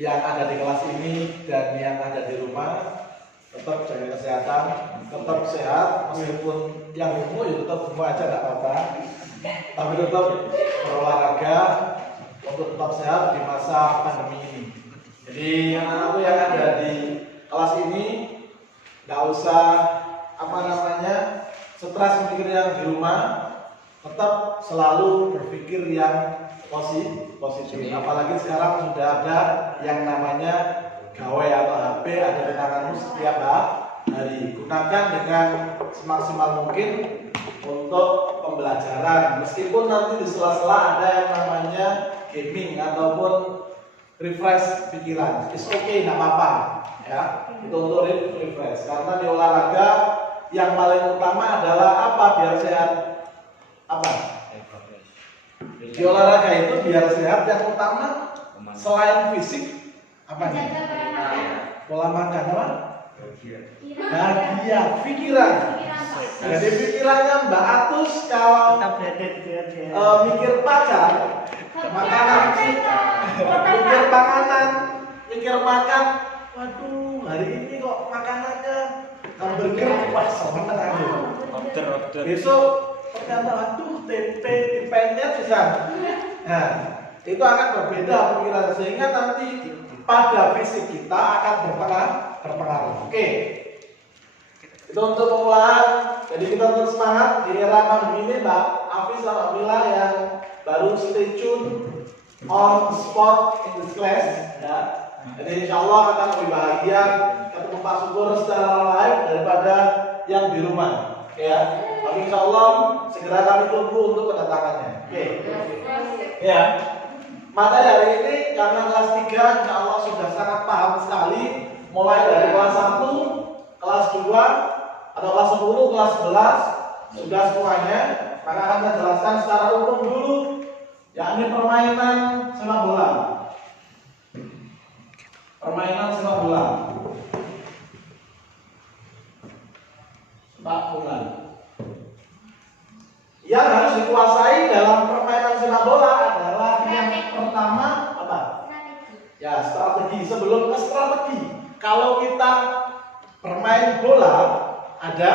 yang ada di kelas ini dan yang ada di rumah tetap jaga kesehatan, tetap sehat, meskipun yang gemuk ya tetap gemuk aja nggak apa-apa, tapi tetap berolahraga untuk tetap sehat di masa pandemi ini. Jadi anak-anakku yang ada di kelas ini nggak usah stres mikir yang di rumah, tetap selalu berpikir yang positif. Apalagi sekarang sudah ada yang namanya gawai atau HP ada di tanganmu setiap hari. Gunakan dengan semaksimal mungkin untuk pembelajaran. Meskipun nanti di sela-sela ada yang namanya gaming ataupun refresh pikiran, it's okay, nggak apa-apa ya, itu untuk refresh. Karena di olahraga yang paling utama adalah apa? Biar sehat. Apa? Di olahraga itu biar sehat yang utama selain fisik apa nih? Pola makan apa? Bahagia, pikiran. Jadi pikirannya Mbak Atus kalau mikir pacar, makanan, mikir makanan, mikir makan. Waduh, hari ini kok makanannya hamburger, wah seneng aku. Order. Besok ternyata aduh tempe dipenyet bisa. Nah, itu akan berbeda pikiran sehingga nanti pada fisik kita akan berpengaruh. Oke. Itu untuk pemulahan. Jadi kita terus semangat di era pandemi ini, Mbak Afis sama Mila yang baru stay tune on spot in this class ya. Jadi insya Allah akan lebih bahagia ketemu Pak Syukur secara live daripada yang di rumah. Oke ya. Tapi insya Allah segera kami tunggu untuk kedatangannya. Oke. Ya. Materi hari ini karena kelas 3 insya Allah sudah sangat paham sekali, mulai dari kelas 1, kelas 2 atau kelas 10, kelas 11 sudah semuanya. Maka akan saya jelaskan secara umum dulu, yakni permainan sepak bola. Permainan sepak bola. Sepak bola. Yang harus dikuasai dalam permainan sepak bola adalah yang pertama apa? Ya, strategi. Sebelum ke strategi, kalau kita bermain bola ada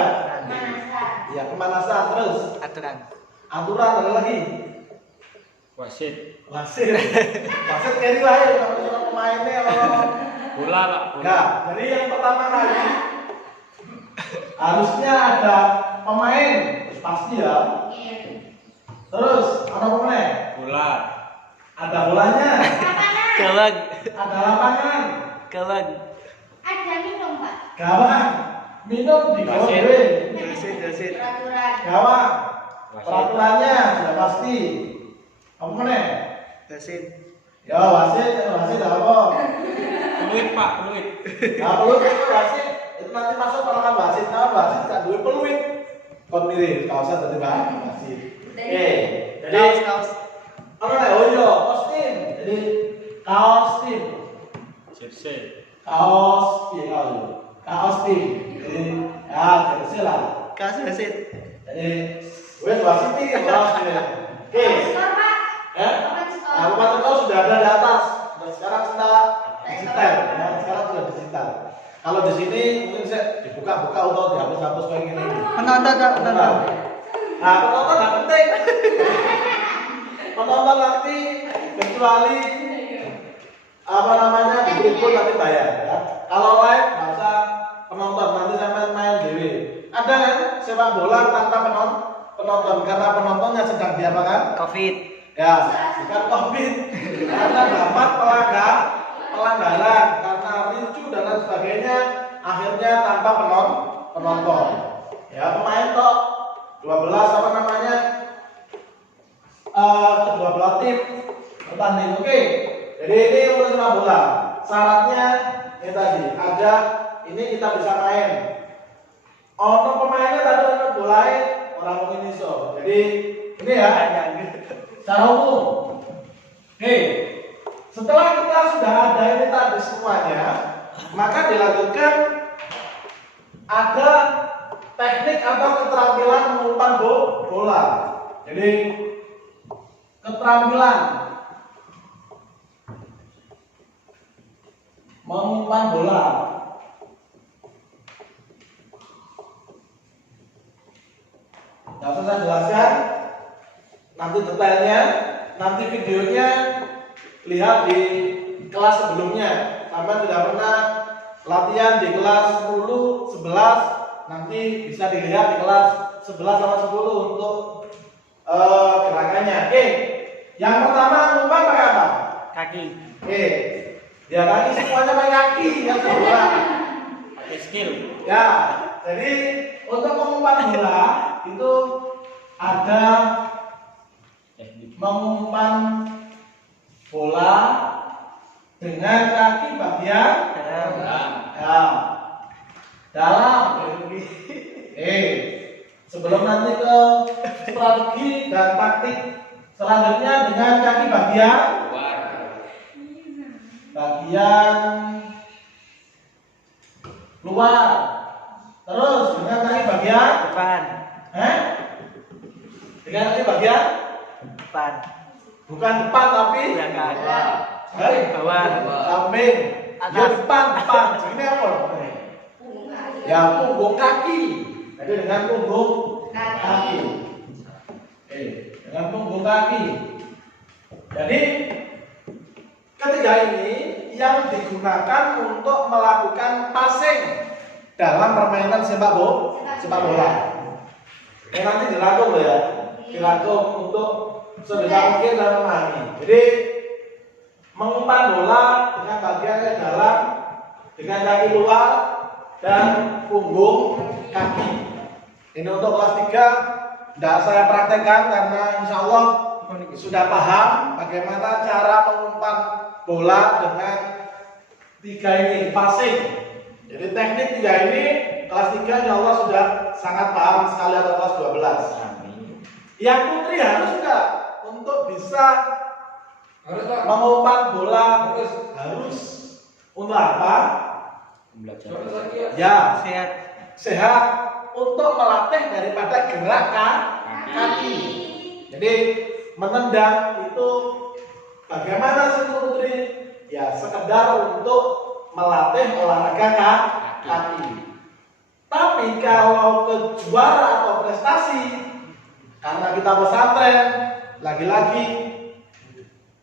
ya pemanasan, terus aturan ada lagi wasit kiri lah ya kalau pemainnya bola Pak. Ya, jadi yang pertama kali harusnya ada pemain, pasti ya. Terus ada pemain bola, ada bolanya, gawang, ada lapangan, gawang, ada minum Pak, gawang, minum di gawang, gawang, peraturannya sudah pasti. Apa mana? Wasit. Ya wasit apa? Peluit Pak, peluit. Nah peluit itu wasit, itu nanti masuk peralatan wasit. Nah wasit kan duit peluit. Kon mirip kaosnya tadi Pak, wasit. Oke, jadi kaos. Apa nih? Oh iya, kaos tim. Jadi kaos tim. Jersey. Kaos tim. Jadi ya jersey lah. Kaos wasit. Jadi wes wasit nih kaos tim. Oke. Ya, nah, papan skor sudah ada di atas. Dan sekarang sudah digital, ya. Sekarang sudah digital. Kalau di sini mungkin saya dibuka-buka atau dihapus-hapus kayak gini. Penonton. Nah, penonton nggak penting. Penonton nanti kecuali apa namanya diikut nanti bayar. Ya. Kalau live nggak usah penonton, nanti saya main dewe. Ada kan sepak bola tanpa penonton karena penontonnya sedang diapakan? Covid. Ya, bukan COVID, karena dapat pelanggaran, karena ricu dan lain sebagainya, akhirnya tanpa penonton. Ya, pemain kok 12 apa namanya? Kedua belah tim bertanding. Oke. Jadi ini untuk sepak bola. Syaratnya ini tadi ada ini kita bisa main. Ono pemainnya tadi ono boleh orang mungkin iso. Jadi ini ya. Cara umum. Oke. Setelah kita sudah ada ini tadi semuanya, maka dilanjutkan ada teknik atau keterampilan mengumpan bola. Jadi keterampilan mengumpan bola. Nah, saya jelaskan nanti detailnya, nanti videonya lihat di kelas sebelumnya. Sampai sudah pernah latihan di kelas 10, 11, nanti bisa dilihat di kelas 11 sama 10 untuk gerakannya. Oke, yang pertama mengumpan pakai apa? Kaki. Oke, ya kaki semuanya pakai kaki yang bola. Pakai skill. Ya, jadi untuk mengumpan bola itu ada mengumpan bola dengan kaki bagian dalam. Sebelum nanti ke strategi dan taktik selanjutnya dengan kaki bagian luar. Terus dengan kaki bagian Depan. dengan kaki bagian Depan. bukan depan tapi Belakang. Hai, Bawah. samping, Atas. ya depan. Ini apa? Ya punggung kaki. Jadi dengan punggung kaki. Dengan punggung kaki. Jadi ketiga ini yang digunakan untuk melakukan passing dalam permainan sepak bola. Nanti dirangkum ya, dirangkum untuk sebisa mungkin dan memahami. Jadi mengumpan bola dengan bagian dalam, dengan kaki luar dan punggung kaki. Ini untuk kelas 3 tidak saya praktekkan karena insya Allah sudah paham bagaimana cara mengumpan bola dengan 3 ini, passing. Jadi teknik 3 ini kelas 3 insya Allah sudah sangat paham sekali atau kelas 12. Yang putri harus enggak untuk bisa mengumpan bola harus untuk apa? Ya, sehat untuk melatih daripada gerakan kaki. Jadi menendang itu bagaimana sih putri? Ya sekedar untuk melatih olahraga kaki. Tapi kalau kejuara atau prestasi, karena kita pesantren, lagi-lagi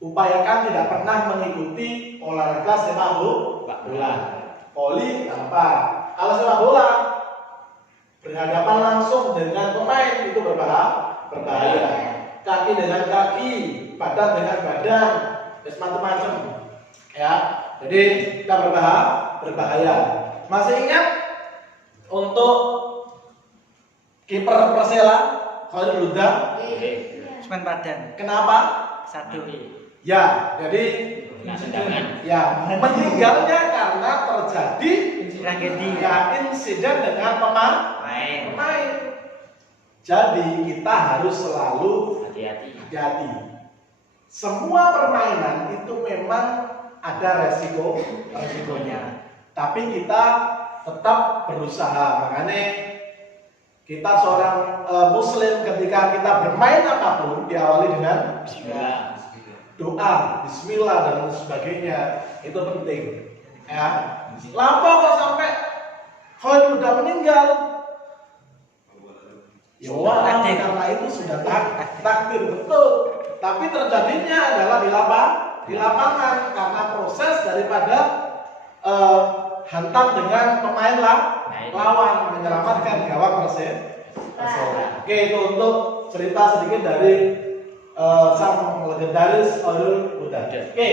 upayakan tidak pernah mengikuti olahraga sepak bola. Voli apa? Kalau sepak bola berhadapan langsung dengan pemain itu berbahaya. Kaki dengan kaki, badan dengan badan, dan macam-macam. Ya, jadi kita berbahaya. Masih ingat untuk kiper Persela Khalid Bluda? Cuman badan. Kenapa? Satu. Ya, jadi ya meninggalnya karena terjadi Tragedi. ya insiden dengan pemain. Jadi kita harus selalu hati-hati. Semua permainan itu memang ada resikonya. Tapi kita tetap berusaha. Makanya kita seorang muslim ketika kita bermain apapun diawali dengan doa, bismillah dan sebagainya. Itu penting. Ya. Lampau kok sampai Khalid udah meninggal. Ya karena itu sudah takdir betul. Tapi terjadinya adalah di lapangan karena proses daripada hantam dengan pemain lawan menyelamatkan gawang Persela. Oke, itu untuk cerita sedikit dari sang legendaris Khalid Bluda. Oke,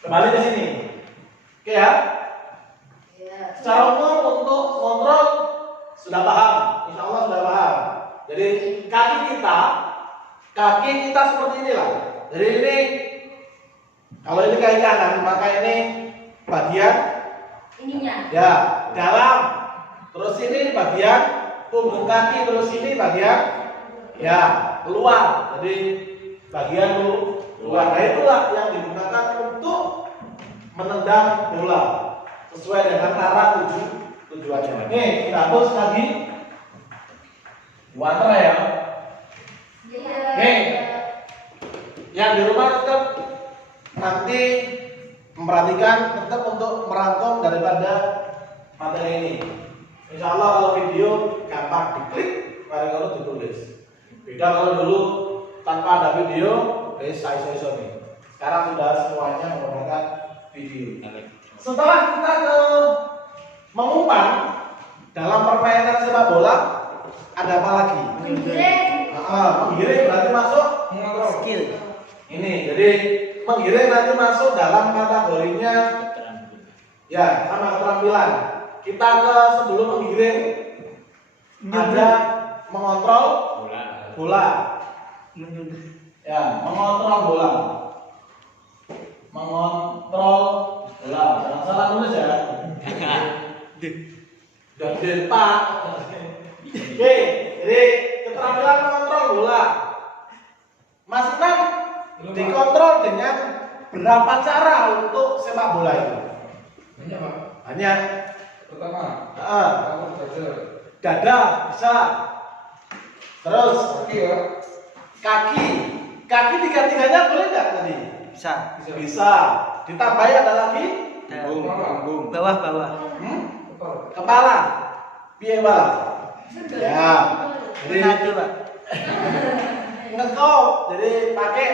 kembali ke sini. Oke ya. Secara umum untuk kontrol sudah paham, insya Allah sudah paham. Jadi kaki kita seperti inilah. Jadi ini kalau ini kaki kanan, maka ini bagian ininya. ya dalam. Terus ini bagian punggung kaki, terus ini bagian ya luar. Jadi bagian luar. Nah itulah yang digunakan untuk menendang bola sesuai dengan arah tujuannya. Oke, kita hapus lagi water ya. Oke, yang di rumah tetap nanti memperhatikan tetap untuk merangkum daripada materi ini. Insya Allah kalau video gampang diklik, kalau ditulis. Beda kalau dulu tanpa ada video, iso-iso nih. Sekarang sudah semuanya menggunakan video. Setelah kita ke mengumpan dalam permainan sepak bola, ada apa lagi? Menggiring berarti masuk skill. ini. Jadi menggiring nanti masuk dalam kategorinya ya sama keterampilan. Kita ke sebelum menggiring ada mengontrol bola. Ya, mengontrol bola. Mengontrol bola. Jangan salah tulis ya. Dan Pak. Oke, jadi keterampilan mengontrol bola. Mas Imam dikontrol dengan berapa cara untuk sepak bola itu? Banyak Pak. Banyak. Pertama, Dada bisa. Terus kaki ya. Kaki tiga-tiganya boleh nggak tadi? Bisa. Bisa. Ditambahi ada lagi? Bawah. Kepala. Piye, Pak? Ya. Jadi Satu, Pak. ngekop. Jadi pakai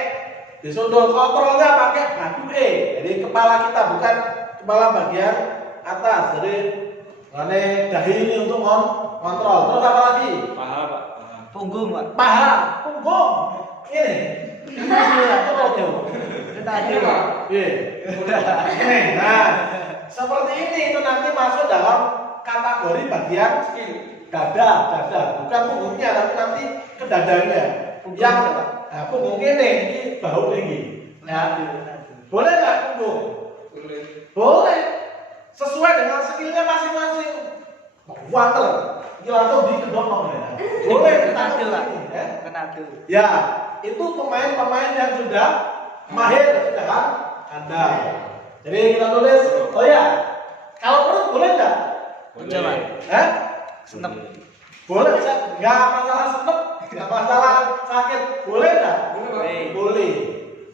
disundul kontrolnya pakai batu Jadi kepala kita bukan kepala bagian atas. Jadi dahi ini untuk kontrol. Terus apa lagi? Punggung, Pak. Paha, punggung. Ini. Tadi Pak. Ini. Nah, seperti ini itu nanti masuk dalam kategori bagian dada, bukan punggungnya tapi nanti ke dadanya. Yang punggung ini bahu ini. Nah, boleh nggak punggung? Boleh. Sesuai dengan skillnya masing-masing. Water, ini langsung dikedok ya. Boleh kita Ya, itu pemain-pemain yang sudah mahir, sudah handal. Jadi kita tulis, oh ya, kalau perut boleh nggak? Coba. Senep. Boleh, nggak masalah senep, nggak masalah sakit, boleh nggak? Boleh.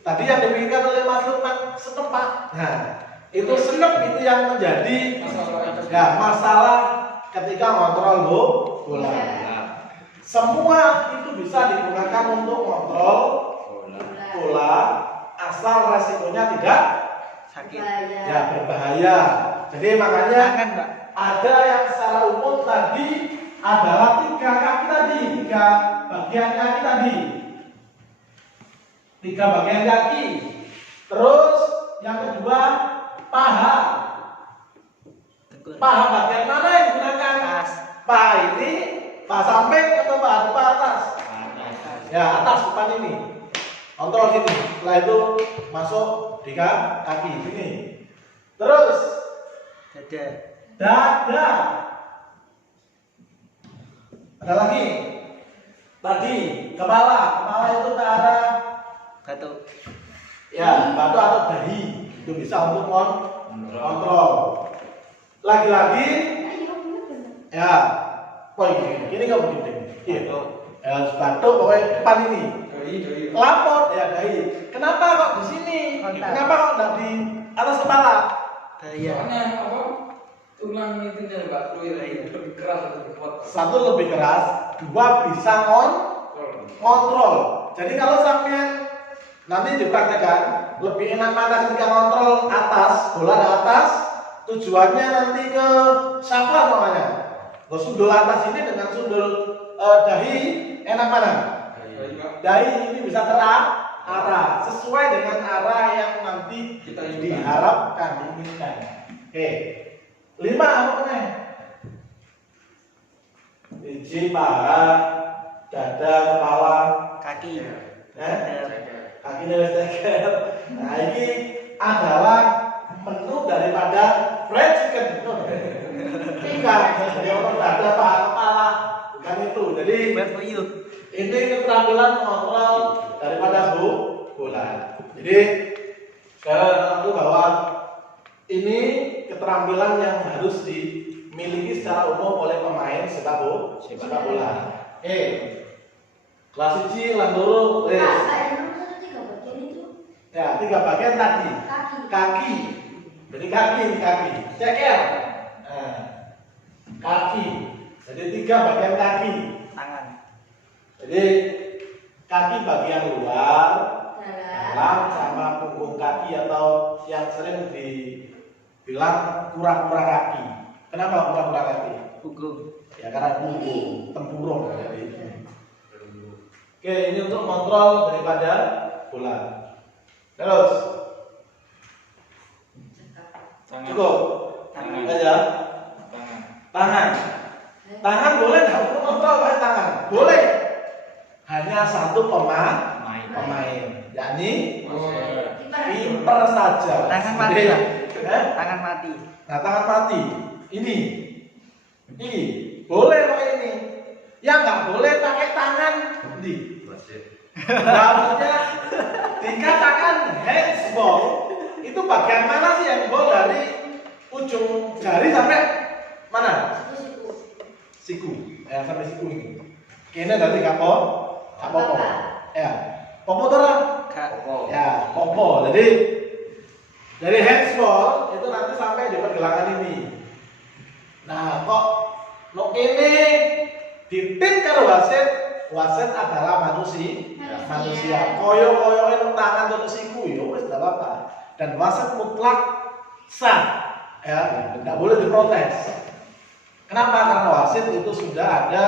Tadi yang dipikirkan oleh Mas Lukman senep Pak. Nah, itu senep itu yang menjadi masalah ketika kontrol bola. Semua itu bisa digunakan untuk kontrol bola asal resikonya tidak Sakit. ya berbahaya. Jadi makanya Tangan, Pak. ada yang secara umum tadi adalah tiga kaki tadi, tiga bagian kaki tadi, tiga bagian kaki. Terus yang kedua paha. Paha bagian mana yang digunakan? Paha ini, paha samping atau paha atas? Ya atas depan ini. Kontrol sini. Setelah itu masuk di kaki sini. Terus dada. Ada lagi. Tadi kepala itu ke arah Batu. ya batu atau dahi. Itu bisa untuk kontrol. Lagi-lagi ya. Wah ini nggak begini. Iya. Batu pokoknya depan ini. Lapor ya dahi. Kenapa kok di sini? Kenapa kok nggak di atas kepala? Bahaya. Tulang itu Pak, lebih keras, lebih kuat. Satu lebih keras, dua bisa kontrol. Jadi kalau sampean nanti dipraktekkan lebih enak mana ketika kontrol atas, bola di atas, tujuannya nanti ke syafal namanya. Kalau sundul atas ini dengan sundul dahi enak mana? Dahi ini bisa terarah sesuai dengan arah yang nanti kita diharapkan diinginkan. Oke. 5 apa nih? Biji, paha, dada, kepala, Kaki. kaki nilai. Nah ini adalah menu daripada fried chicken. Bukan, jadi orang dada, paha, kepala, bukan itu. Jadi ini keterampilan mengontrol daripada bola. Jadi sekarang tahu bahwa ini keterampilan yang harus dimiliki secara umum oleh pemain sepak bola. Kelas 1 lan loro wis. Ya, 3 bagian tadi. Kaki. Jadi kaki ini kaki. Ceker. Nah, kaki. Jadi 3 bagian kaki. Tangan. Jadi kaki bagian luar, Dalam. dalam sama punggung kaki atau yang sering dibilang kura-kura kaki. Kenapa kura-kura kaki? Punggung. Ya karena punggung, tempurung. Jadi. Oke, ini untuk kontrol daripada bola. Terus, cukup. Tangan. Aja. Tangan. Tangan boleh nggak untuk kontrol pakai tangan? Boleh. Hanya satu pemain, yakni kiper saja. Tangan mati Jadi, lah. eh? Tangan mati. Nah, tangan mati. Ini boleh pakai ini. Yang nggak boleh pakai tangan di. Maksudnya dikatakan handsball itu bagian mana sih yang ball dari ujung jari sampai mana? Siku. Ya sampai siku ini. Kene tadi kapo? Kapo. Ya. Popo terang. Kak. Ya, popo. Jadi handsball itu nanti sampai di pergelangan ini. Nah, kok no kene ditin karo wasit adalah manusia. Koyo itu tangan atau siku ya wis tidak apa-apa. Dan wasit mutlak sah. Ya, tidak boleh diprotes. Kenapa? Karena wasit itu sudah ada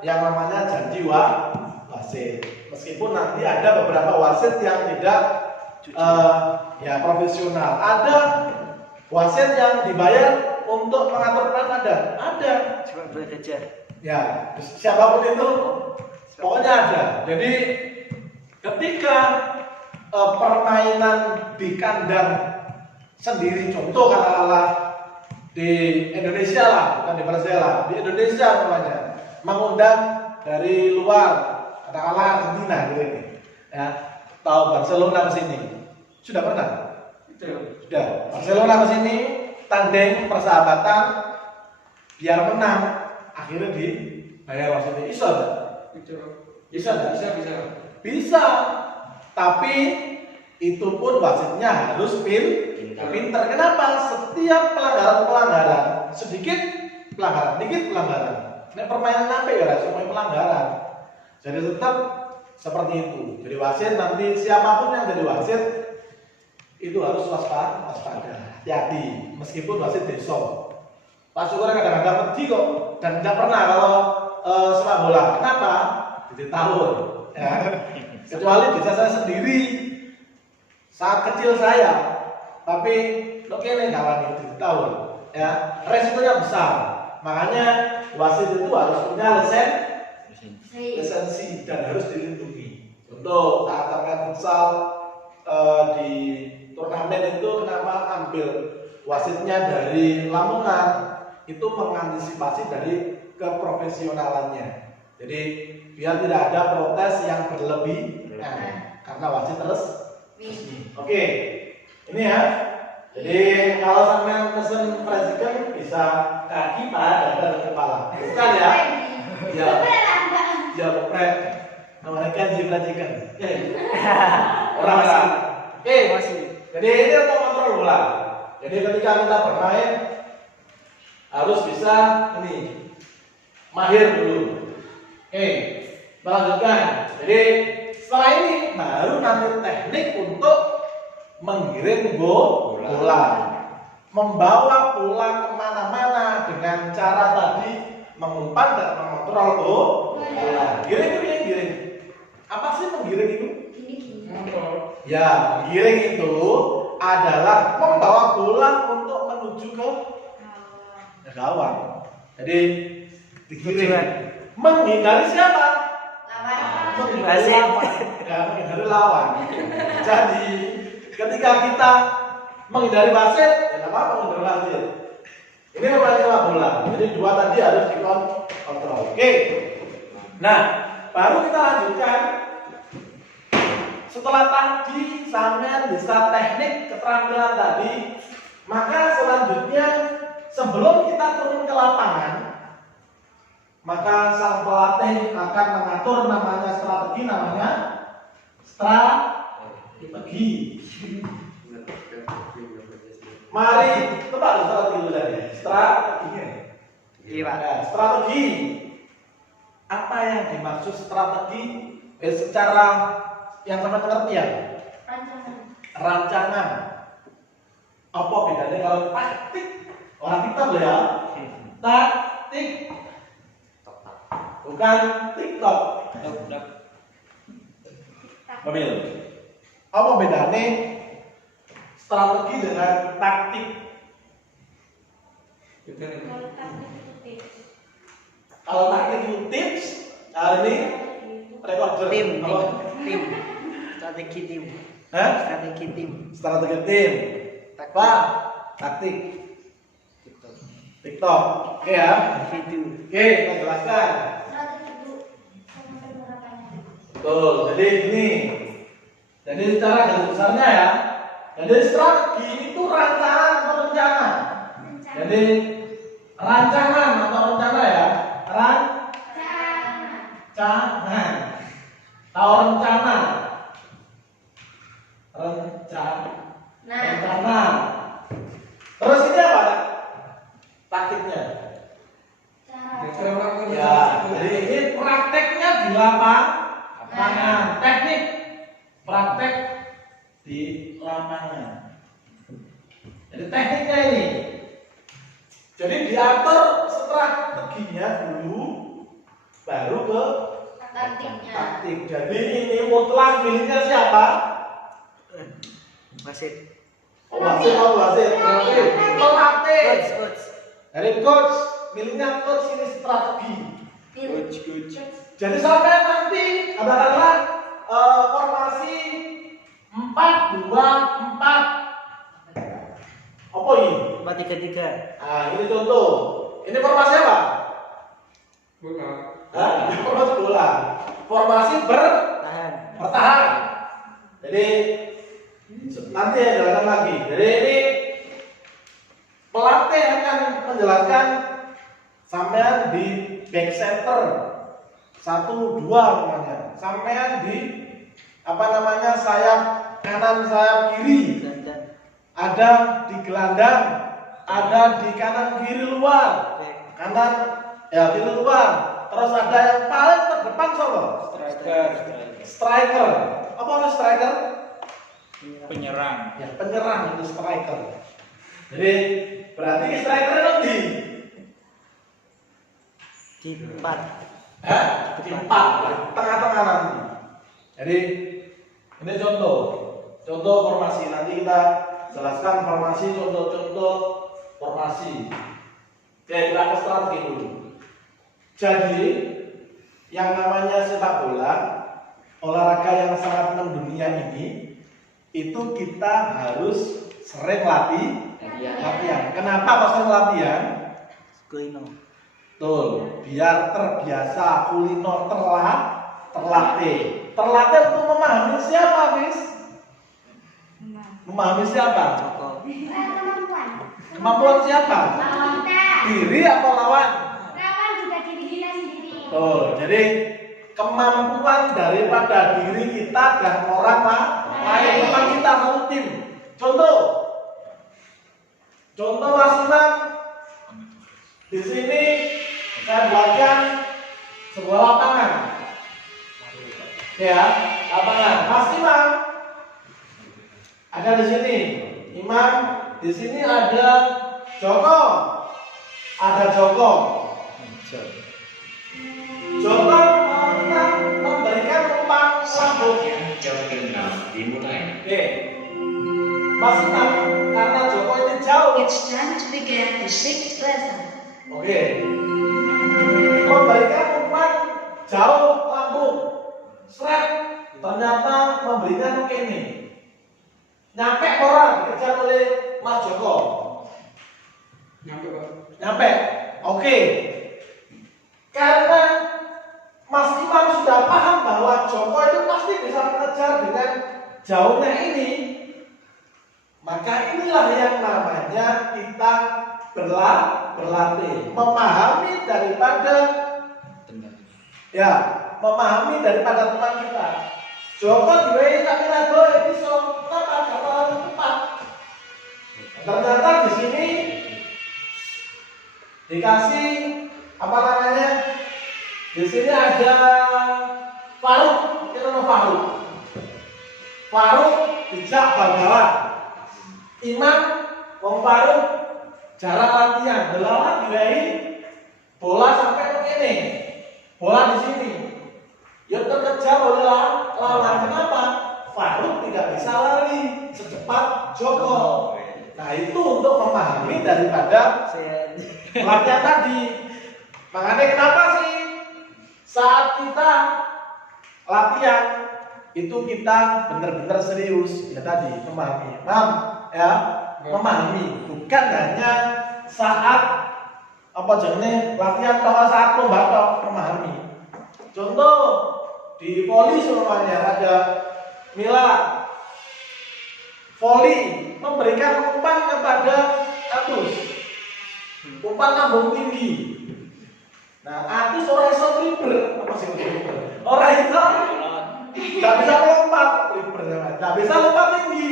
yang namanya janji wasit. Meskipun nanti ada beberapa wasit yang tidak ya profesional. Ada wasit yang dibayar untuk mengatur peran ada. Cuma belajar. Ya, siapapun itu pokoknya ada. Jadi ketika permainan di kandang sendiri, contoh katakanlah di Indonesia lah, bukan di Brazil lah, di Indonesia namanya mengundang dari luar, katakanlah Argentina gitu ini, ya, atau Barcelona ke sini, sudah pernah? Sudah. Barcelona ke sini, tanding persahabatan, biar menang, akhirnya dibayar wasitnya. Bisa. Bisa. Tapi itu pun wasitnya harus pintar. Kenapa? Setiap pelanggaran sedikit pelanggaran, dikit pelanggaran. Ini permainan apa ya? Semua pelanggaran. Jadi tetap seperti itu. Jadi wasit nanti siapapun yang jadi wasit itu harus waspada, hati-hati. Meskipun wasit besok. Pak Syukur kadang-kadang pergi kok dan tidak pernah kalau sepak bola. Kenapa? Jadi tahun. Ya. Kecuali bisa saya sendiri saat kecil saya, tapi oke nih kawan itu tahun. Ya, resikonya besar. Makanya wasit itu harus punya lisensi dan harus dilindungi. Contoh saat sampai futsal di turnamen itu kenapa ambil wasitnya dari Lamongan, itu mengantisipasi dari keprofesionalannya. Jadi biar tidak ada protes yang berlebihan karena wasit terus. Oke, ini ya. Jadi kalau sampai pesen fried chicken bisa kaki, paha, dada, dan kepala. Bukan ya? Ya. Ya, bukan. Namanya kanji fried chicken. Orang asing. Oke, jadi ini untuk kontrol bola. Jadi ketika kita bermain harus bisa ini mahir dulu. Oke, melanjutkan. Jadi setelah ini baru nanti teknik untuk menggiring bola, membawa bola kemana-mana dengan cara tadi mengumpan dan mengontrol bola. Giring. Apa sih menggiring itu? Ya, giring itu adalah membawa bola untuk menuju ke gawang. Jadi digiring. Menghindari siapa? Menghindari lawan. Jadi ketika kita menghindari wasit, ya apa menghindari wasit? Ini memang sepak bola. Jadi dua tadi harus dikontrol. Oke. Nah, baru kita lanjutkan. Setelah tadi sampean bisa teknik keterampilan tadi, maka selanjutnya sebelum kita turun ke lapangan, maka sang pelatih akan mengatur namanya strategi, Mari tebak strategi dulu tadi. Strateginya. Iya, Pak. Nah, strategi. Apa yang dimaksud strategi secara yang sama ngerti ya? Rancangan. Rancangan. Apa bedanya kalau taktik? Orang kita loh ya. Taktik. Bukan TikTok. Pemil. Apa bedanya strategi dengan taktik? Itu nih. Kalau taktik itu tips. Kalau taktik itu tips, hari ini recorder. Tim, Apa? tim. Strategi tim. Hah? Strategi tim. Strategi tim. Pak, taktik. TikTok. Oke ya. Video. Oke, kita jelaskan. Strategi itu sama penerapannya. Betul. Jadi gini. Jadi secara garis besarnya ya. Jadi strategi itu rancangan atau rencana. Jadi rancangan atau rencana ya. Rancangan. Tahu rencana. Rencana. Terus ini apa? Taktiknya. Cara melakukan Ya, jadi ini prakteknya di lapangan. Teknik praktek di lapangan. Jadi tekniknya ini. Jadi diatur strateginya dulu, baru ke Taktiknya. taktik. Jadi ini mutlak milihnya siapa? Wasit. Wasit atau wasit? Pelatih. Coach. Dari coach, milihnya coach ini strategi. Coach. Jadi sampai nanti katakanlah formasi 4-2-4. Apa ini? 4-3-3. Nah, ini contoh. Ini formasi apa? bola. Hah? Formasi bola. Formasi bertahan. Jadi nanti ya jelaskan lagi. Jadi ini pelatih akan menjelaskan sampean di back center 1-2 namanya. Sampean di apa namanya sayap kanan sayap kiri. Dan Ada di gelandang, ada di kanan kiri luar. Kanan ya kiri luar. Terus ada yang paling terdepan sobo. Striker. Apa itu striker? Penyerang. Ya, penyerang itu striker. Jadi berarti striker itu di 4. di empat, tengah-tengah nanti. Jadi ini contoh formasi. Nanti kita jelaskan formasi, contoh-contoh formasi. Oke, kita ke strategi dulu. Jadi yang namanya sepak bola, olahraga yang sangat mendunia ini, itu kita harus sering latihan. Kenapa kok sering latihan? Kulino. Betul, biar terbiasa, kulino terlatih. Terlatih untuk memahami siapa, Fis? Memahami siapa? Joko. Kemampuan. Kemampuan siapa? Lawan kita. Diri atau lawan? Lawan juga diri kita sendiri. Tuh, jadi kemampuan daripada diri kita dan orang lain. Memang kita satu tim. Contoh Mas Imam, di sini saya buatkan sebuah lapangan. Ya, lapangan. Mas Imam ada di sini. Imam, di sini ada Joko. Joko kita memberikan umpan lambung. Jam 6 dimulai. Oke. Mas Imam, karena Joko ini jauh. It's time to begin the sixth lesson. Oke. Memberikan umpan jauh lambung. Sret, ternyata memberikan ke ini. Nyampe orang dikejar oleh Mas Joko. Nyampe, Pak. Nyampe. Oke. Karena Mas Imam sudah paham bahwa Joko itu pasti bisa mengejar dengan jauhnya ini. Maka inilah yang namanya kita berlatih, memahami daripada teman kita. Joko duwe kami rado iki iso apa gak terlalu cepat. Ternyata di sini dikasih apa namanya? Di sini ada Faruk, kita nama Faruk. Faruk dijak bal-balan. Imam wong Faruk jarak latihan, belawan diwai bola sampai ke ini. Bola di sini. Ya terkejar oleh lawan. Kenapa? Faruk tidak bisa lari secepat Joko. Nah itu untuk memahami daripada latihan tadi. Makanya kenapa sih saat kita latihan itu kita benar-benar serius ya tadi memahami, ya memahami, bukan hanya saat apa jenis latihan atau saat lomba memahami. Contoh di voli semuanya ada Mila voli memberikan umpan kepada Atus, umpan lambung tinggi. Nah, Atus orang iso dribble, apa sih dribble? Orang iso nggak bisa lompat, dribble namanya. Nggak bisa lompat tinggi.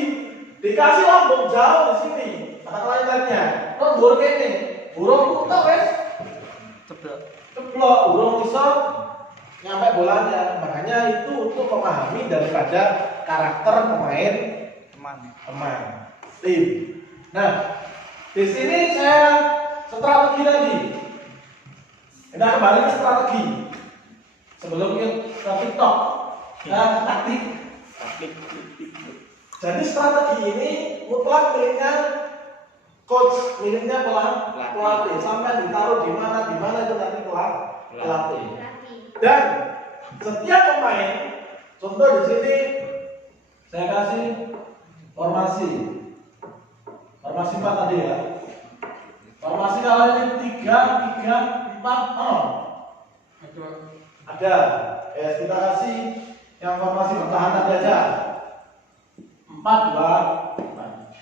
Dikasih lambung jauh di sini. Kata kelainannya, nondur kene, burung tuh wes ceplok, burung iso nyampe bolanya. Makanya itu untuk memahami daripada karakter pemain teman tim. Nah, di sini saya strategi lagi. Kita kembali ke strategi. Sebelum kita TikTok, taktik. Jadi strategi ini mutlak miliknya coach, miliknya pelatih. Sampai ditaruh di mana itu nanti pelatih. Dan setiap pemain, contoh di sini saya kasih formasi 4 tadi ya. Formasi kalau ini 3, 4, 0. Ada. Ya kita kasih yang formasi bertahan tadi aja. 4, 2, 4.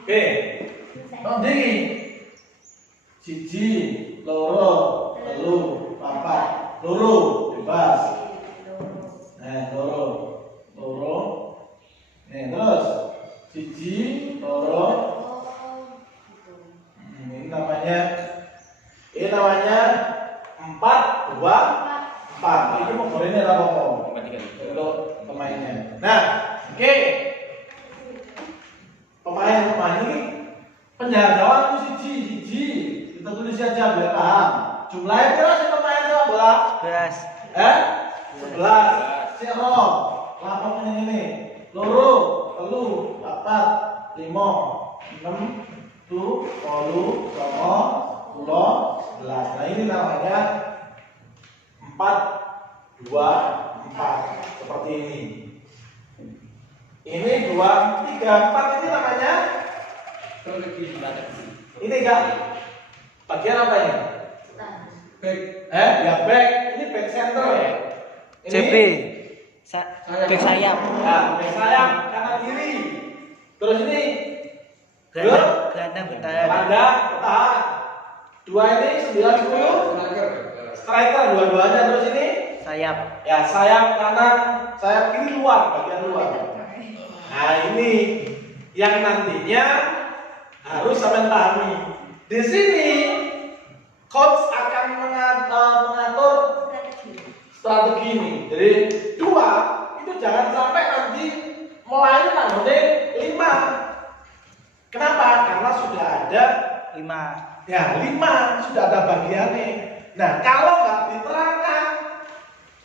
Oke. Nanti siji, loro, telu, papat, loro, bebas. Nah, loro. Nih, terus siji, loro. Ini namanya 4, 2, 4. Ini mau gorengnya apa? Untuk pemainnya. Nah, oke. Pemain ini penjagawan itu siji. Kita tulis saja biar paham. Jumlahnya berapa sih pemain itu bola? 11. 11. Si Rom. Lapang ini. Loro, telu, 4, 5, 6, 7, 8, 9, 10, 11. Nah ini namanya 4, 2, 4. Seperti ini. Ini 2, 3, 4 ini namanya strategi. ini enggak bagian apa ini? Back. Ya back. Ini back center. Ini CB back sayap. Nah, back sayap kanan kiri. Terus ini Gelandang bertahan. bertahan. 2 ini 90 striker dua-duanya. Terus ini Sayap. ya sayap kanan, sayap kiri luar, bagian luar. Nah ini yang nantinya harus sampai pahami. Di sini coach akan mengatur strategi ini. Jadi 2 itu jangan sampai nanti mulai nanggone 5. Kenapa? Karena sudah ada 5. ya 5 sudah ada bagiannya. Nah kalau nggak diterangkan,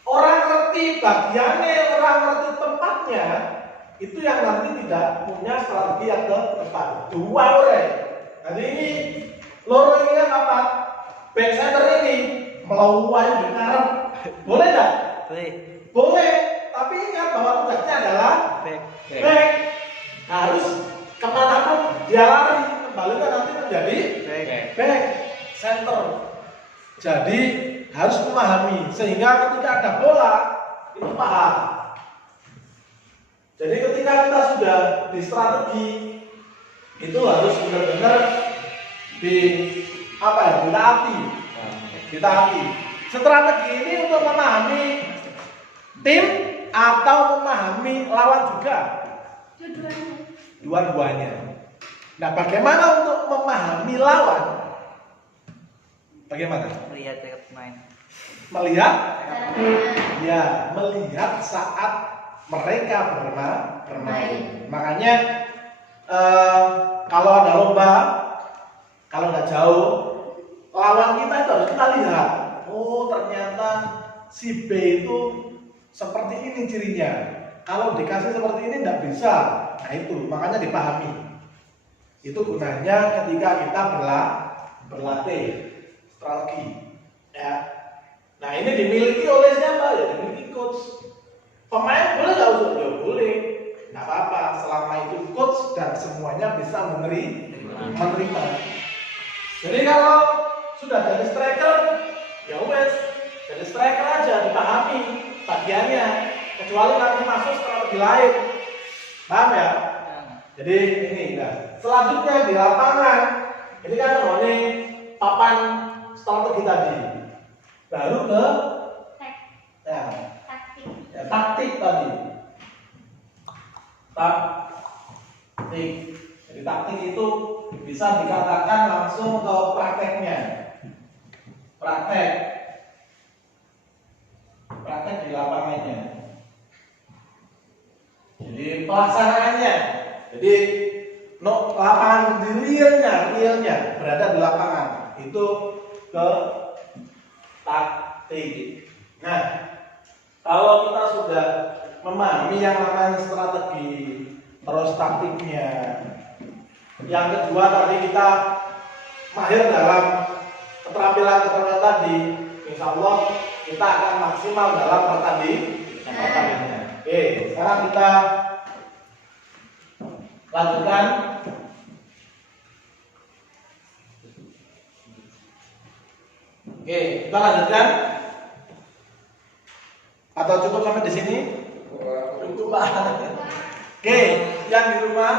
orang ngerti bagiannya, orang ngerti tempatnya, itu yang nanti tidak punya strategi yang ke depan. 2 orang. Jadi ini loro ini kan apa? Back center ini melawan di karep. Boleh nggak? Boleh. Tapi ingat bahwa tugasnya adalah back. Harus kemanapun dia lari, kembali kan nanti menjadi back center. Jadi harus memahami sehingga ketika ada bola itu paham. Jadi ketika kita sudah di strategi itu harus benar-benar ditaati. Strategi ini untuk memahami tim atau memahami lawan juga. dua-duanya. Nah, bagaimana untuk memahami lawan? Bagaimana? Melihat cara bermain. Melihat? Ya, melihat saat mereka bermain. Makanya kalau ada lomba, kalau nggak jauh, lawan kita itu harus kita lihat. Oh, ternyata si B itu seperti ini cirinya. Kalau dikasih seperti ini nggak bisa. Nah itu, makanya dipahami. Itu gunanya ketika kita berlatih strategi. Ya. Nah ini dimiliki oleh siapa? Ya dimiliki coach. Pemain boleh nggak usut? Ya boleh. Nggak apa-apa. Selama itu coach dan semuanya bisa menerima. Jadi kalau sudah jadi striker, ya wes, jadi striker aja, dipahami bagiannya. Kecuali nanti masuk strategi lain. Paham ya? Jadi ini nah. Selanjutnya di lapangan, ini kan ini papan strategi tadi. Baru ke taktik tadi. Taktik. Jadi taktik itu bisa dikatakan langsung ke prakteknya. Praktek di lapangannya. Jadi pelaksanaannya. Jadi lapangan di realnya berada di lapangan itu ke taktik. Nah, kalau kita sudah memahami yang namanya strategi, terus taktiknya, yang kedua tadi kita mahir dalam keterampilan tadi, insya Allah kita akan maksimal dalam pertandingannya. Oke, sekarang kita lanjutkan. Oke, kita lanjutkan. Atau cukup sampai di sini? Cukup, Pak. Oke, yang di rumah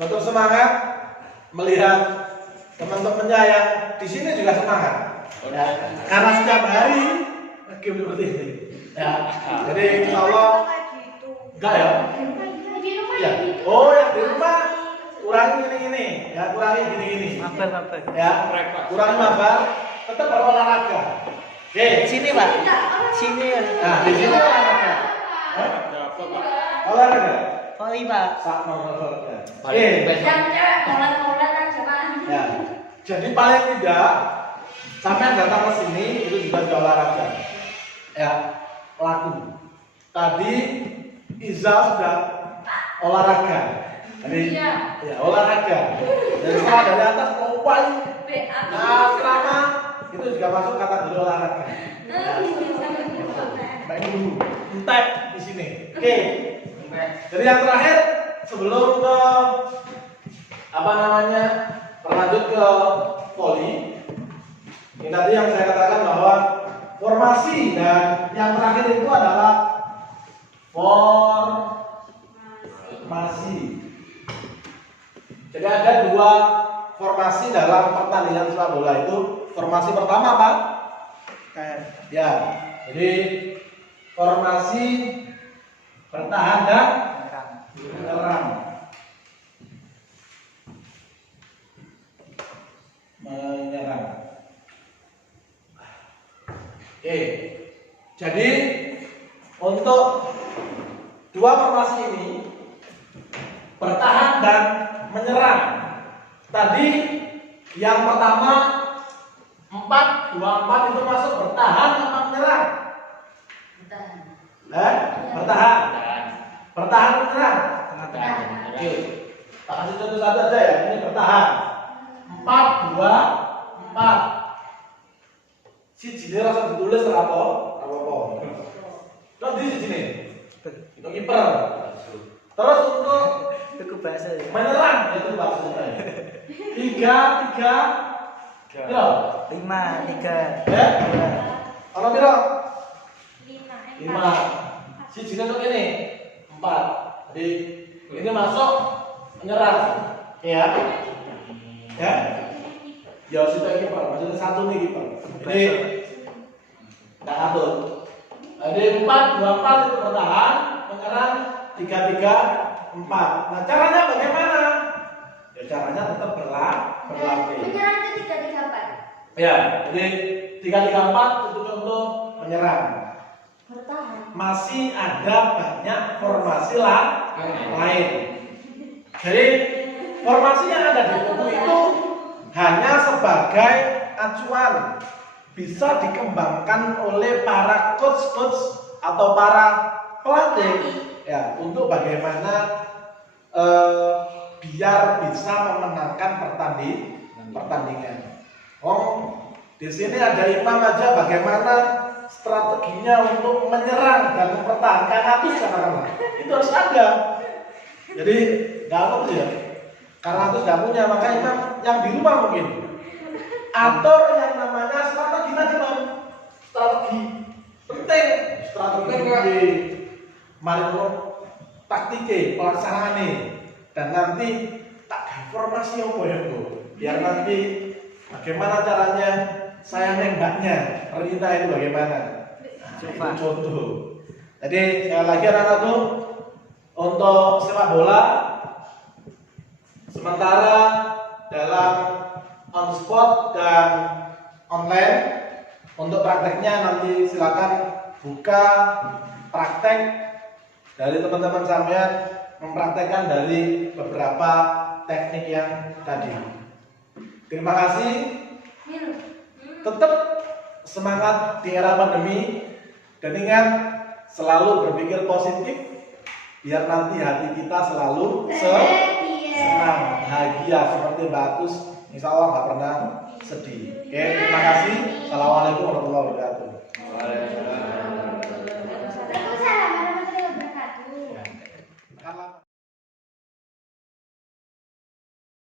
tetap semangat melihat teman-temannya yang di sini juga semangat. Ya, karena setiap hari game seperti ini. Ya, jadi insya Allah enggak ya? Ya. Oh, yang di rumah kurangi gini-gini, ya kurangi gini-gini. Mabar. Ya, kurangi mabar, tetap berolahraga. Oke, Sini Pak. Sini. nah di sini olahraga. Olahraga. Voli Pak. Sama olahraga. Paling best. Yang cewek molen-molen aja Pak. Ya. Jadi paling tidak sampai datang ke sini itu juga sudah olahraga. Ya, laku. Tadi Iza sudah olahraga. Jadi ya olahraga. Dan setelah dari atas mau paling asrama itu juga masuk kategori olahraga. Ya. Baik dulu. Entek di sini. Oke. Jadi yang terakhir sebelum ke berlanjut ke voli. Ini tadi yang saya katakan bahwa formasi dan yang terakhir itu adalah formasi. Jadi ada dua formasi dalam pertandingan sepak bola itu. Formasi pertama apa? Ya. Jadi formasi bertahan dan menyerang. Oke. Jadi untuk dua formasi ini bertahan dan menyerang. Tadi yang pertama 4-2-4 itu masuk bertahan sama menyerang. Bertahan. Bertahan menyerang. Oke. Tak kasih contoh satu aja ya. Ini bertahan. 4-2-4. Si jine rasa ditulis apa? Nanti si jine. Itu kiper. Terus untuk Itu bahasa ya. menyerang itu maksudnya. 3-3. Ya. 5, 3. Ya. Kalau piro? 5. 5. Si jine untuk ini 4. Jadi ini masuk menyerang. Ya. Ya. Ya sudah kiper. Maksudnya satu nih kiper. Jadi enggak atur. Jadi 4-2-4 itu bertahan, menyerang 3-3-4. Nah, caranya bagaimana? caranya tetap berlatih. Menyerang itu 3-3-4. Ya, jadi 3-3-4 itu contoh menyerang. Bertahan. Masih ada banyak formasi lain. Jadi formasi yang ada di buku itu hanya sebagai acuan, bisa dikembangkan oleh para coach atau para pelatih ya untuk bagaimana biar bisa memenangkan pertandingan. Oh, di sini ada Imam aja bagaimana strateginya untuk menyerang dan mempertahankan hati katakanlah. Itu harus ada. Jadi nggak apa ya. Karena itu nggak punya, maka Imam yang di rumah mungkin atur yang namanya strategi tadi Bang. Strategi penting, strategi mari taktike pelaksanaannya dan nanti tak informasi apa ya Bu biar nanti bagaimana caranya saya nembaknya perintah itu bagaimana Coba. itu contoh. Jadi sekali lagi anak-anakku untuk sepak bola sementara dalam on spot dan online untuk prakteknya nanti silakan buka praktek dari teman-teman sampean mempraktekkan dari beberapa teknik yang tadi. Terima kasih. Tetap semangat di era pandemi dan ingat selalu berpikir positif biar nanti hati kita selalu senang, bahagia seperti Mbak Atus. Insya Allah nggak pernah sedih. Oke, terima kasih. Assalamualaikum warahmatullahi wabarakatuh. Waalaikumsalam warahmatullahi wabarakatuh.